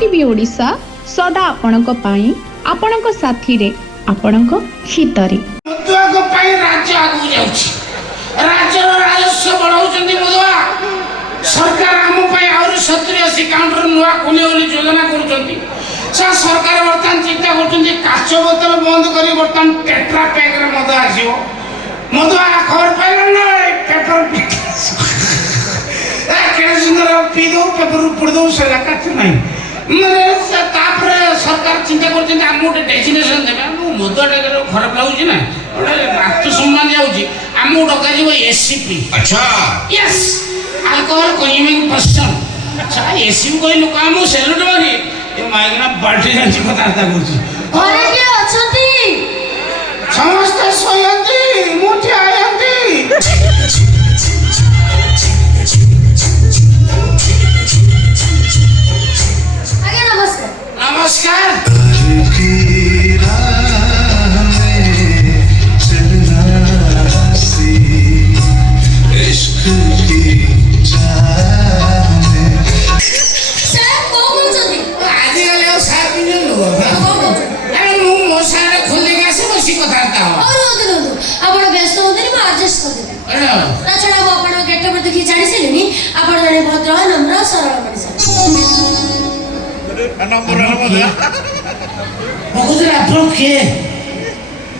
TV Odisha सदा आपणक पाई आपणक साथी रे आपणक हितरे मधुआ पाई राज्य आगु जाउछि राज्य राजस्व बढ़ाउछन्ती मधुआ सरकार आम पाई और 70-80 काउंटर नुआ खोले ओली योजना करूछन्ती सा सरकार वर्तमान चिंता करछन्ती काच बोतल बंद करी वर्तमान टेट्रा पैक रे मधु आसीबो मधुआ खबर पाइल ना पेपर केड़े सुंदर पी दो पेपर पढ़ दो से काच नहीं माने तापर सरकार चिंता करछन्ती हम गोटे डेस्टिनेशन देबे मधुआ टाके खराब लागुछि ना राष्ट्र सम्मान जाउछि हम डका जीव एसीपी अच्छा यस अल्कोहल कंज्यूमिंग पर्सन अच्छा एसीपी कोइ लोक हम सेलुट मारी ए माइगना बाल्टी जांची कथार्ता करछि घरे के अछंती समस्त सोयंती मुठी आयंती आगे नमस्कार नमस्कार सर को बोलछंती आदि गले साथ पिन लो अरे मु मोसारे खोले के आसे बसी कथार्ता हो और होते आपण व्यस्त होते नि एडजस्ट कर देते अरे ता छडा वो आपण गेट पर देखि जानि सेलिनी आपण जने भद्र नम्र सरल मनिष बहुत आप के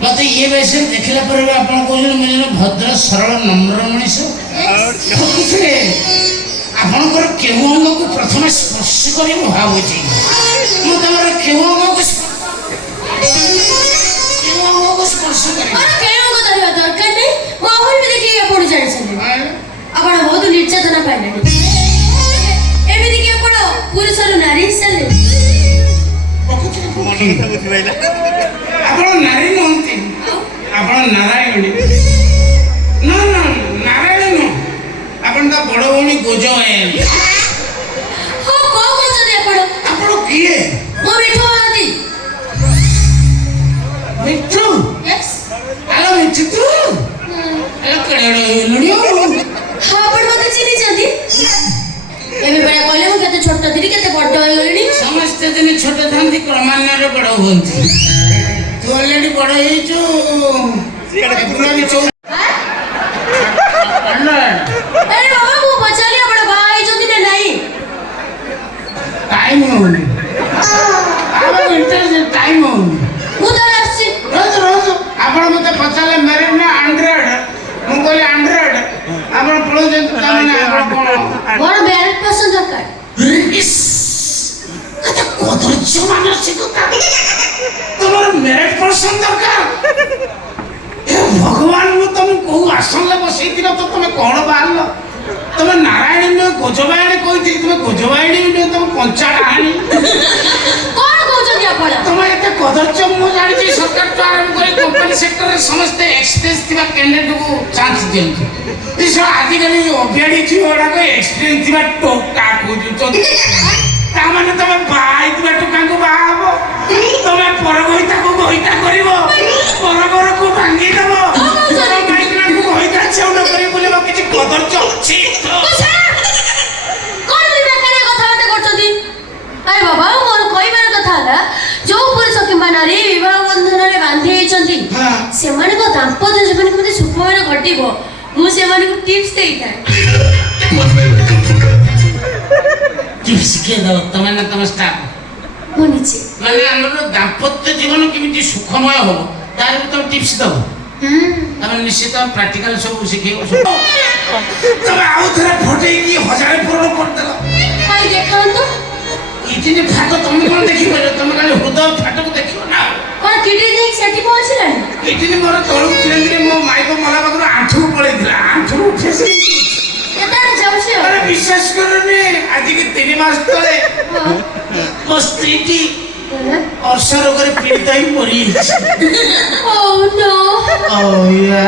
मते ये वैसे देखला पर आपण कहन मुझे भद्र सरल नम्र मनीष किछरे आपण कर केहू अंग को प्रथम स्पर्श करी भाबु छी मु तमर केहू अंग को स्पर्श करी और केहू को दरिया दरकार नहीं माहौल में देखि आपण जानि सेलिनी आपण बहुत निर्यातना पाइले एबे देखि आपण पुरुष और नारी सेले आपण नारी नहंती आपण नारायणी ना ना नारायण न आपण ता बड़ भणी गोज आयल हो को बोलछंती आपण किए मो मिठो आती मिठू यस हेलो मिठू तू हेलो कड़े लुड़ियो हाँ आपण मते चिनी जंदी एबे बड़ा कहले मु केते छोट दिली केते बड्ड होई गलिनी समस्त दिन छोट थांती क्रमान्वये बड़ होंती तू ऑलरेडी बड़ हेचु फेब्रुआरी 14 अरे बाबा मु पचाली आपण भाई जंदी ने नहीं टाइम होनी अब इंटरेस्ट टाइम होनी मु तो आसी रोज रोज आपण मते पचाले मैरिड ना 100 मु कहले 100 आपण पळो जंतु ताने आपण कोन मोर मैरिज पसंद दरकार इस कत कोदर्ज मानसिकता तुम्हारा मैरिड पर्सन दरकार हे भगवान मु तुम को आसनले बसैतिन तो तुम कोन बाहरलो तुम नारायण ने गोजबायणी कहिथि तुम गोजबायणी ने तुम पंचा कहानी कोन कहउछंती आपण तुम एते कोदर्ज मु जानि छी सरकार तो आरंभ करे कंपनी सेक्टर रे समस्त एक्सपीरियंस थिबा कैंडिडेट को चांस दियंती इस आदि गली ओबियाडी छी ओडा को एक्सपीरियंस थिबा टोका खोजुछो ता माने तमे भाई थिबा टोका को बाहाबो तमे परगोइता को गोइता करिवो परगर को भांगी देबो तमे माइकना को गोइता छौड करी बोले किछि कोदर्ज अछि कोन दिना करे कथा बात करछंती अरे बाबा मोर कहिबार कथा हला जो पुरुष किंबा नारी विवाह बंधन रे बांधी हेचंती हां से माने को दांपत्य जीवन को मते सुखमय घटिबो मु से माने को टिप्स देई थाए टिप्स के दो तमे ना तम स्टाफ मु नीचे माने हमरो दांपत्य जीवन केमिति सुखमय हो तार भी तुम टिप्स दो तमे निश्चित प्रैक्टिकल सब सिखेबो तमे आउ थरा फटे की हजार पूर्ण कर देला काई देखान तो इतने फाटो तुम कौन देखि पारो तुम खाली हृदय फाटो को देखियो ना कोन किडनी देख सेठी पहुंचलानी इतने मोर तळु धीरे मो माई को मला बगर आंठू पळे दिला आंठू उठेसी केतारे जाउछे अरे विश्वास करने आज के 3 मास तले मो स्त्री की अर्श रोग रे पीड़ित ही मरी ओह नो ओ या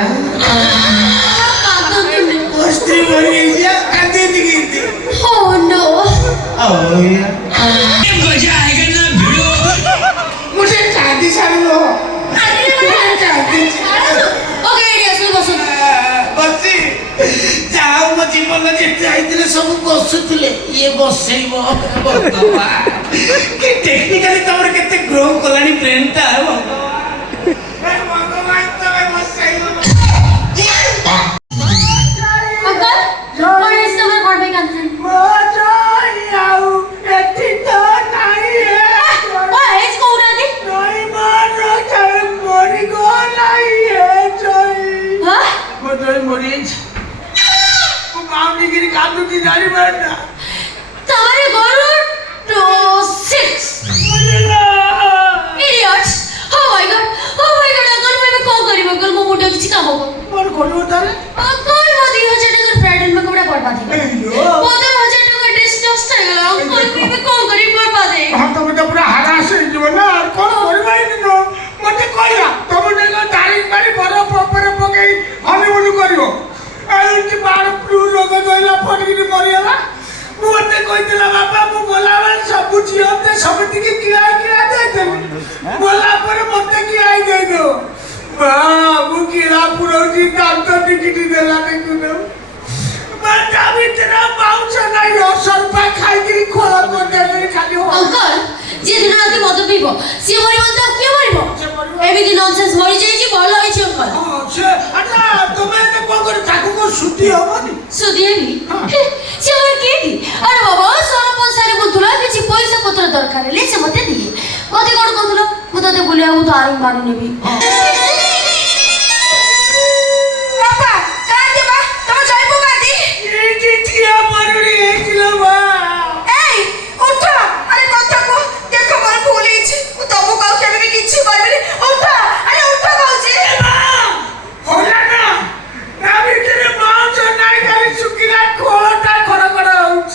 कादोनी वो स्त्री मरी गया कांदी दिखी ओह नो ओ या मजा आएगा ना भिड़ो मुझे चांदी सालो अरे चांदी ओके एरिया सुन बस बसी जाओ मो जीवन जेते आइतिले ସବୁ ବସୁଥିଲେ ଇଏ ବସେଇବ ଭଗବାନ କି ଟେକ୍ନିକାଲି ତମର କେତେ ଗ୍ରୋ କଲାଣି ବ୍ରେନଟା ଭଗବାନ ତମେ ବସେଇବ अंकल कौन है इस समय कौन पे कांदन ओ एज को उड़ा दे हां तुम्हारे गोरू टू 6 idiots oh my god uncle मैं कौन करी अंकल मो मोटे किछि काम को अंकल मोदी 1000 टका ब्राइडल मेकअप रे बर्बाद है मोदी 1000 टका ड्रेस नष्ट हो गला अंकल मैं कौन करी बर्बाद है पूरा हरास कौन मत कहला तुम तारीख मारी बरफ पकई हनीमून कर बार फ्लू रोग धरला फटकी मरीगला मत कही बापा मु बोला सब झील सब किड़ा देदेली बोला मत किड़ा दे मु किड़ा पुरौची दांत टिकिटी देला देखु भीतर माउस नहीं सरपा खाई खोला कर खाली अंकल जे दिन रात मद पीबो सी मरिबो त के मरिबो एबी दिन नॉनसेंस मरि जाई छी भलो होई छी अंकल अच्छा तुम्हें ने को कर ताकू को सुती होबनी सुदिएबी से और केदी अरे बाबा सोना पैसा बुथुला किछि पैसा पत्र दरकार ले से मते दिए मते कोन कोथुला मु तते बुलिया मु तारिंग मारु नेबी पापा का देबा तम जाइबो गादी ये चिठिया मरुड़ी किलो बा ए उठ अरे कथा को देखो मोर भूल छी मु तमु काउ केबे भी किछि करबे उठ अरे उठ कहूची होला ना ना भीतर माउस नहीं खाली सुकिला खोटा खड़ा खड़ा होउछ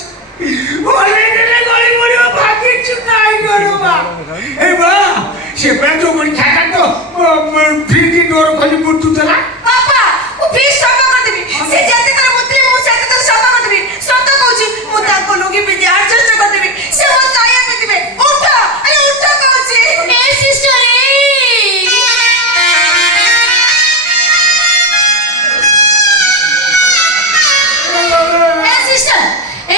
ओले ने गली मरियो भागी चुनाई करबा ए बा से बेटो मन खाता तो फ्रिज डोर खोली बुतु तला पापा वो फिर सफा कर देबी से जाते कर मुतले मु से कर सफा कर देबी सत कहूची मु ताको लोगी पे एडजस्ट कर देबी से मो साया पे देबे उठ अरे उठ कहूची ए सिस्टर ए सिस्टर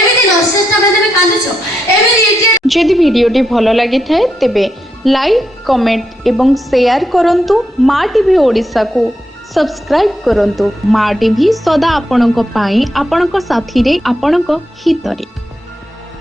एमिति नॉनसेंस ता में कांदुछो एमिति जदि भिडियोटी भल लगी थाए तेबे लाइक कमेंट एवं शेयर करंतु माँ टीवी ओडिशा को सब्सक्राइब करंतु। माँ टीवी सदा आपणक पाई आपणक साथी रे आपणक हितरे।